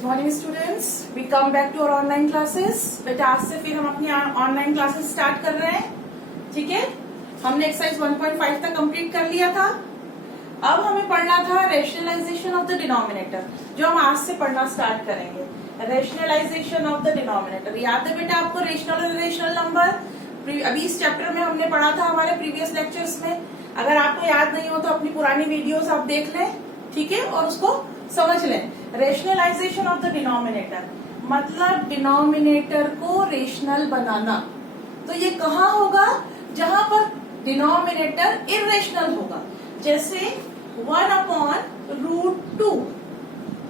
Good morning students, we come back to our online classes. बेटा आज से फिर हम अपनी ऑनलाइन क्लासेस स्टार्ट कर रहे हैं। ठीक है, हमने एक्सरसाइज 1.5 तक कंप्लीट कर लिया था। अब हमें पढ़ना था रेशनलाइजेशन ऑफ द डिनोमिनेटर, जो हम आज से पढ़ना स्टार्ट करेंगे। रेशनलाइजेशन ऑफ द डिनोमिनेटर याद है बेटा आपको? रेशनल और इरेशनल नंबर अभी इस चैप्टर में हमने पढ़ा था हमारे प्रीवियस लेक्चर्स में। अगर आपको याद नहीं हो तो अपनी पुरानी वीडियोस आप देख लें, ठीक है, और उसको समझ लें। रेशनलाइजेशन ऑफ द डिनोमिनेटर मतलब डिनोमिनेटर को रेशनल बनाना। तो ये कहाँ होगा? जहां पर डिनोमिनेटर इरेशनल होगा, जैसे 1/√2।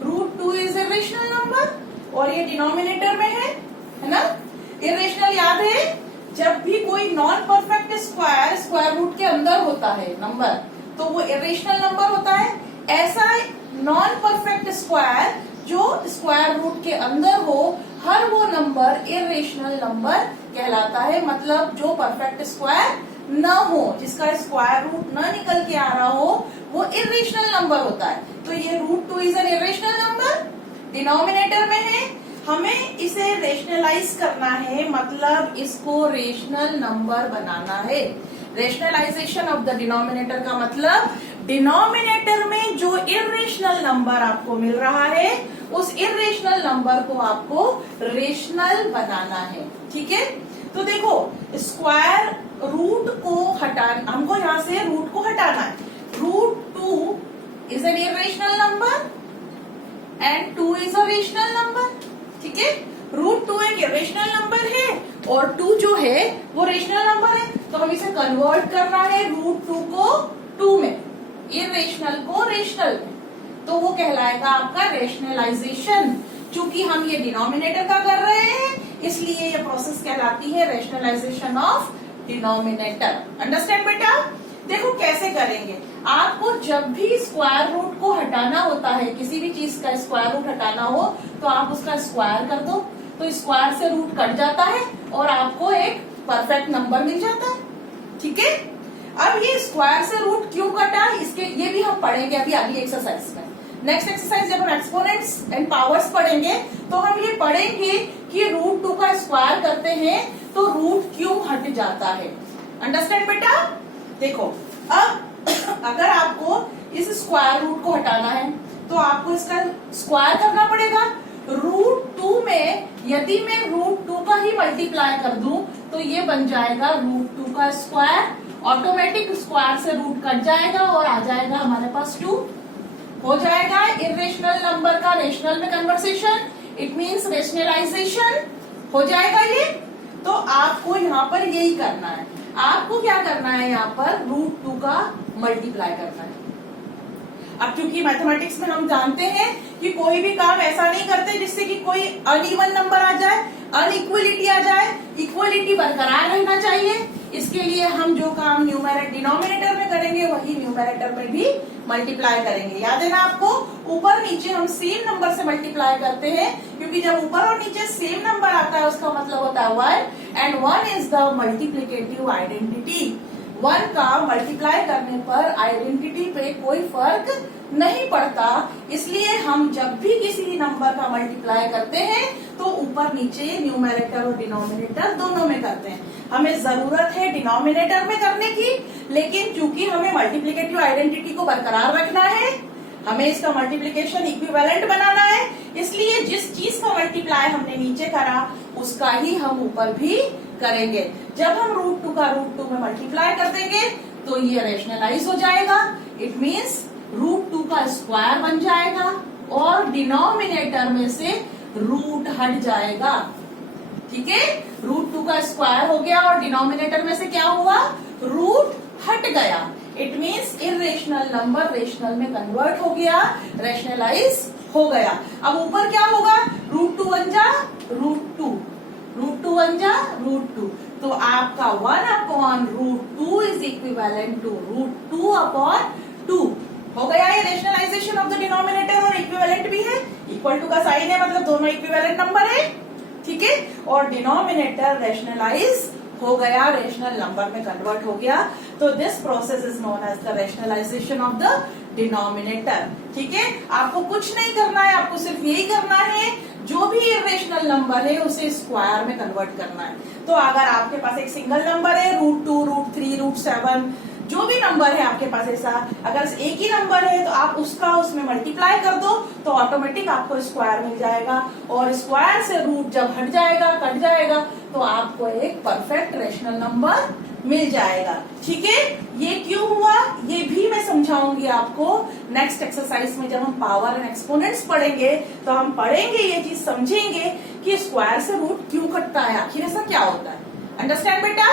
√2 इज ए रेशनल नंबर और ये डिनोमिनेटर में है ना? इरेशनल याद है? जब भी कोई नॉन परफेक्ट स्क्वायर रूट के अंदर होता है नंबर, तो वो इरेशनल नंबर होता है। ऐसा नॉन परफेक्ट स्क्वायर जो स्क्वायर रूट के अंदर हो, हर वो नंबर इरेशनल नंबर कहलाता है। मतलब जो परफेक्ट स्क्वायर न हो, जिसका स्क्वायर रूट न निकल के आ रहा हो, वो इरेशनल नंबर होता है। तो ये √2 is an irrational number, denominator में है। हमें इसे रेशनलाइज करना है, मतलब इसको रेशनल नंबर बनाना है। रेशनलाइजेशन ऑफ द डिनोमिनेटर का मतलब डिनोमिनेटर में जो इरेशनल नंबर आपको मिल रहा है, उस इरेशनल नंबर को आपको रेशनल बनाना है। ठीक है, तो देखो स्क्वायर रूट को हटाना, हमको यहाँ से रूट को हटाना है। √2 is an irrational number and 2 is a rational number. ठीक है, √2 एक इरेशनल नंबर है और 2 जो है वो रेशनल नंबर है। तो हम इसे कन्वर्ट करना है √2 को 2 में, इरेशनल को रेशनल में, तो वो कहलाएगा आपका रेशनलाइजेशन। चूंकि हम ये डिनोमिनेटर का कर रहे हैं, इसलिए ये प्रोसेस कहलाती है रेशनलाइजेशन ऑफ डिनोमिनेटर। अंडरस्टैंड बेटा? देखो कैसे करेंगे। आपको जब भी स्क्वायर रूट को हटाना होता है, किसी भी चीज का स्क्वायर रूट हटाना हो, तो आप उसका स्क्वायर कर दो, तो स्क्वायर से रूट कट जाता है और आपको एक परफेक्ट नंबर मिल जाता है। ठीक है, अब ये स्क्वायर से रूट क्यों कटा, इसके ये भी हम पढ़ेंगे अभी अगली एक्सरसाइज में। नेक्स्ट एक्सरसाइज जब हम एक्सपोनेंट्स एंड पावर्स पढ़ेंगे, तो हम ये पढ़ेंगे कि √2 का स्क्वायर करते हैं तो रूट क्यों हट जाता है। अंडरस्टैंड बेटा? देखो अब अगर आपको इस स्क्वायर रूट को हटाना है, तो आपको इसका स्क्वायर करना पड़ेगा। √2 में यदि मैं √2 का ही मल्टीप्लाई कर दूं, तो ये बन जाएगा √2 का स्क्वायर। ऑटोमेटिक स्क्वायर से रूट कट जाएगा और आ जाएगा हमारे पास 2। हो जाएगा इरेशनल नंबर का रेशनल में कन्वर्सेशन, इट मीन्स रेशनलाइजेशन हो जाएगा ये। तो आपको यहाँ पर यही करना है। आपको क्या करना है, यहाँ पर √2 का मल्टीप्लाई करना है। अब क्योंकि मैथमेटिक्स में हम जानते हैं कि कोई भी काम ऐसा नहीं करते जिससे कि कोई अनइवन नंबर आ जाए, अनइक्वलिटी आ जाए। इक्वलिटी बरकरार रहना चाहिए। इसके लिए हम जो काम डिनोमिनेटर में करेंगे, वही न्यूमरेटर में भी मल्टीप्लाई करेंगे। याद है ना आपको? ऊपर नीचे हम सेम नंबर से मल्टीप्लाई करते हैं, क्योंकि जब ऊपर और नीचे सेम नंबर आता है, उसका मतलब होता है 1 and 1 is the multiplicative identity. 1 का मल्टीप्लाई करने पर आइडेंटिटी पे कोई फर्क नहीं पड़ता। इसलिए हम जब भी किसी नंबर का मल्टीप्लाई करते हैं, तो ऊपर नीचे न्यूमरेटर और डिनोमिनेटर दोनों में करते हैं। हमें जरूरत है डिनोमिनेटर में करने की, लेकिन चूंकि हमें मल्टीप्लिकेटिव आइडेंटिटी को बरकरार रखना है, हमें इसका मल्टीप्लिकेशन इक्विवेलेंट बनाना है, इसलिए जिस चीज का मल्टीप्लाई हमने नीचे करा, उसका ही हम ऊपर भी करेंगे। जब हम √2 का √2 में मल्टीप्लाई कर देंगे, तो ये रेशनलाइज हो जाएगा। इट मीन्स √2 का स्क्वायर बन जाएगा और डिनोमिनेटर में से रूट हट जाएगा। ठीक है, √2 का स्क्वायर हो गया और डिनोमिनेटर में से क्या हुआ? रूट हट गया। It means irrational number rational में कन्वर्ट हो गया, रेशनलाइज हो गया। अब ऊपर क्या होगा? √2 1 जा √2, √2 1 जा √2। तो आपका 1/√2 इज इक्विवेलेंट टू √2/2 हो गया। ये रेशनलाइजेशन ऑफ द डिनोमिनेटर और इक्विवेलेंट भी है। इक्वल टू का साइन है, मतलब दोनों इक्विवेलेंट नंबर है। ठीक है, और डिनोमिनेटर रेशनलाइज हो गया, रेशनल नंबर में कन्वर्ट हो गया। तो this process is known as the rationalization of the denominator. ठीक है, आपको कुछ नहीं करना है, आपको सिर्फ यही करना है, जो भी इरेशनल नंबर है उसे स्क्वायर में कन्वर्ट करना है। तो अगर आपके पास एक सिंगल नंबर है, √2, √3, √7, जो भी नंबर है आपके पास ऐसा, अगर एक ही नंबर है तो आप उसका उसमें मल्टीप्लाई कर दो तो ऑटोमेटिक आपको स्क्वायर मिल जाएगा, और स्क्वायर से रूट जब हट जाएगा, कट जाएगा, तो आपको एक परफेक्ट रेशनल नंबर मिल जाएगा। ठीक है, ये क्यों हुआ ये भी मैं समझाऊंगी आपको नेक्स्ट एक्सरसाइज में। जब हम पावर एंड एक्सपोनेंट्स पढ़ेंगे तो हम पढ़ेंगे, ये चीज समझेंगे कि स्क्वायर से रूट क्यों कटता है, आखिर ऐसा क्या होता है। अंडरस्टैंड बेटा,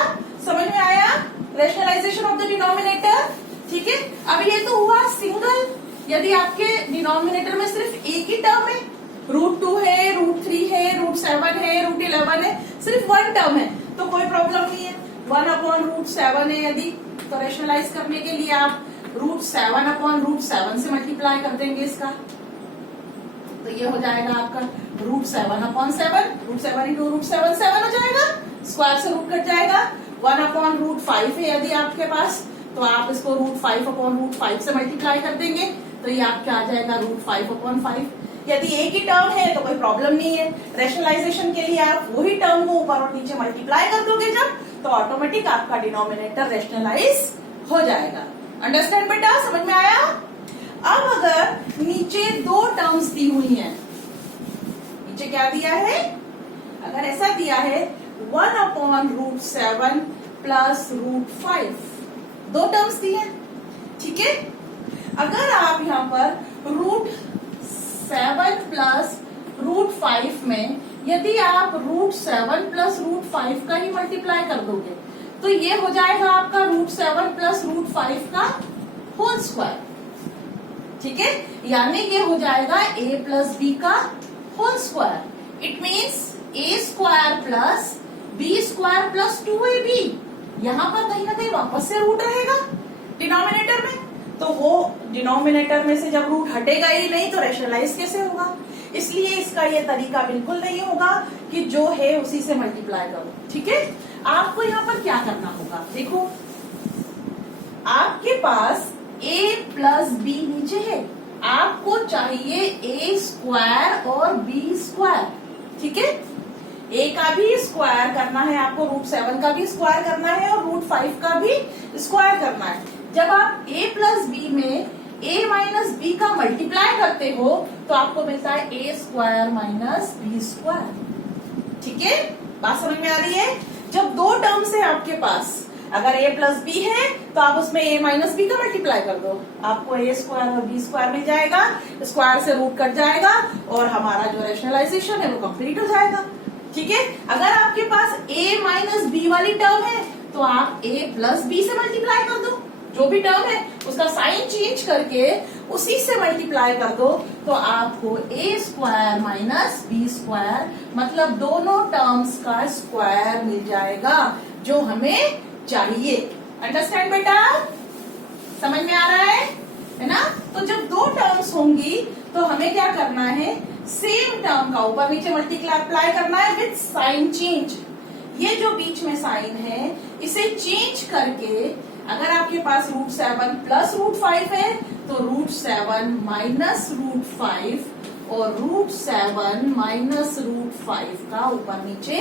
समझ में आया रेशनलाइजेशन ऑफ द डिनोमिनेटर। ठीक है, अब ये तो हुआ सिंगल। यदि आपके डिनोमिनेटर में सिर्फ एक ही टर्म है, √2 है, √3 है, √7 है, √11 है, सिर्फ वन टर्म है, तो कोई प्रॉब्लम नहीं है। 1/√7 है यदि, तो रेशनलाइज करने के लिए आप √7/√7 से मल्टीप्लाई कर देंगे इसका, तो ये हो जाएगा आपका √7/7, √7 × √7 7 हो जाएगा, स्क्वायर से रूट कट जाएगा। 1/√5 है यदि आपके पास, तो आप इसको √5/√5 से मल्टीप्लाई कर देंगे, तो ये आपका आ जाएगा √5/5। यदि एक ही टर्म है तो कोई प्रॉब्लम नहीं है, रेशनलाइजेशन के लिए आप वही टर्म को ऊपर और नीचे मल्टीप्लाई कर दोगे जब, तो ऑटोमेटिक आपका डिनोमिनेटर रेशनलाइज हो जाएगा। अंडरस्टैंड बेटा, समझ में आया। अब अगर नीचे दो टर्म्स दी हुई हैं, नीचे क्या दिया है, अगर ऐसा दिया है 1/√7 + √5, दो टर्म्स दी हैं। ठीक है, अगर आप यहाँ पर √7 + √5 में यदि आप √7 + √5 का ही मल्टीप्लाई कर दोगे, तो ये हो जाएगा आपका √7 + √5 का होल स्क्वायर। ठीक है, यानी ये हो जाएगा a + b का whole square. It means a² + b² + 2ab। यहाँ पर कहीं ना कहीं वापस से रूट रहेगा डिनोमिनेटर में, तो वो डिनोमिनेटर में से जब रूट हटेगा ही नहीं तो रेशनलाइज कैसे होगा। इसलिए इसका ये तरीका बिल्कुल नहीं होगा कि जो है उसी से मल्टीप्लाई करो। ठीक है, आपको यहाँ पर क्या करना होगा, देखो आपके पास a + b नीचे है, आपको चाहिए a² और b²। ठीक है, a का भी स्क्वायर करना है आपको, √7 का भी स्क्वायर करना है और √5 का भी स्क्वायर करना है। जब आप a + b में a - b का मल्टीप्लाई करते हो तो आपको मिलता है a² - b²। ठीक है, बात समझ में आ रही है। जब दो टर्म्स है आपके पास, अगर a + b है तो आप उसमें a - b का मल्टीप्लाई कर दो, आपको a² और b² मिल जाएगा, स्क्वायर से रूट कट जाएगा और हमारा जो रेशनलाइजेशन है वो कंप्लीट हो जाएगा। ठीक है, अगर आपके पास a - b वाली टर्म है तो आप a + b से मल्टीप्लाई कर दो, जो भी टर्म है उसका साइन चेंज करके उसी से मल्टीप्लाई कर दो, तो आपको a² - b², मतलब दोनों टर्म्स का स्क्वायर मिल जाएगा जो हमें चाहिए। अंडरस्टैंड बेटा, समझ में आ रहा है ना। तो जब दो टर्म्स होंगी तो हमें क्या करना है, सेम टर्म का ऊपर नीचे मल्टीप्लाई करना है विथ साइन चेंज। ये जो बीच में साइन है इसे चेंज करके, अगर आपके पास √7 + √5 है तो √7 - √5 और √7 - √5 का ऊपर नीचे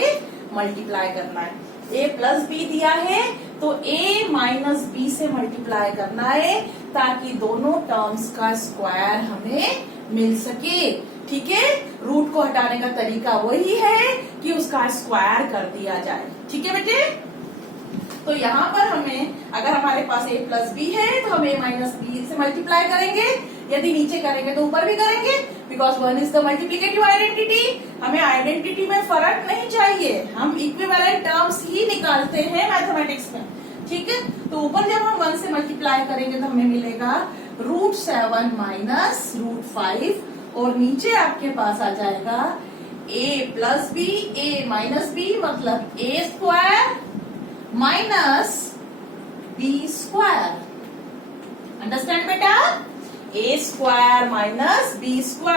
मल्टीप्लाई करना है। a + b दिया है तो a - b से मल्टीप्लाई करना है ताकि दोनों टर्म्स का स्क्वायर हमें मिल सके। ठीक है, रूट को हटाने का तरीका वही है कि उसका स्क्वायर कर दिया जाए। ठीक है बेटे, तो यहाँ पर हमें, अगर हमारे पास a + b है तो हम a - b से मल्टीप्लाई करेंगे, यदि नीचे करेंगे तो ऊपर भी करेंगे, because 1 is the multiplicative identity. हमें आइडेंटिटी में फर्क नहीं चाहिए, हम इक्विवेलेंट टर्म्स ही निकालते हैं मैथमेटिक्स में। ठीक है, तो ऊपर जब हम 1 से मल्टीप्लाई करेंगे तो हमें मिलेगा √7 - √5 और नीचे आपके पास आ जाएगा a + b, a - b मतलब a² - b²। अंडरस्टैंड बेटा, a² - b²।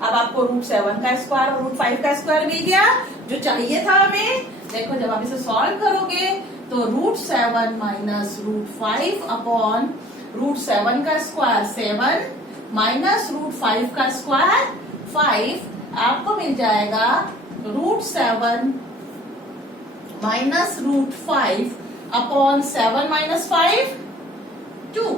अब आपको √7 का स्क्वायर और √5 का स्क्वायर मिल गया जो चाहिए था हमें। देखो जब आप इसे सॉल्व करोगे तो √7 - √5 अपॉन √7 का स्क्वायर 7 माइनस √5 का स्क्वायर 5, आपको मिल जाएगा √7 माइनस √5 अपॉन 7 माइनस 5 2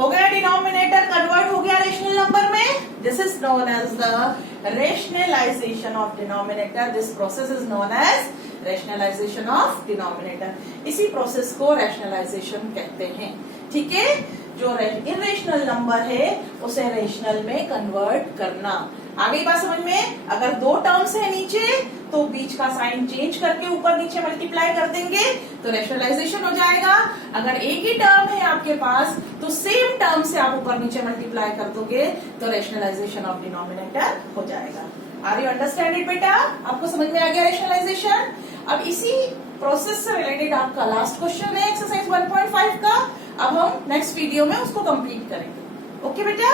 हो गया। डिनोमिनेटर कन्वर्ट हो गया रेशनल नंबर में। This is known as the rationalization of denominator. This process is known as rationalization of denominator. इसी प्रोसेस को रेशनलाइजेशन कहते हैं। ठीक है, जो इरेशनल नंबर है उसे रेशनल में कन्वर्ट करना। आगे बात समझ में? अगर दो टर्म्स है नीचे तो बीच का साइन चेंज करके ऊपर नीचे मल्टीप्लाई कर देंगे तो रेशनलाइजेशन हो जाएगा। अगर एक ही टर्म है आपके पास तो सेम टर्म से आप ऊपर नीचे मल्टीप्लाई कर दोगे तो रेशनलाइजेशन ऑफ डिनोमिनेटर हो जाएगा। आर यू अंडरस्टैंड इट बेटा? आपको समझ में आ गया रेशनलाइजेशन? अब इसी प्रोसेस से रिलेटेड आपका लास्ट क्वेश्चन है एक्सरसाइज 1.5 का। अब हम नेक्स्ट वीडियो में उसको कंप्लीट करेंगे। ओके बेटा?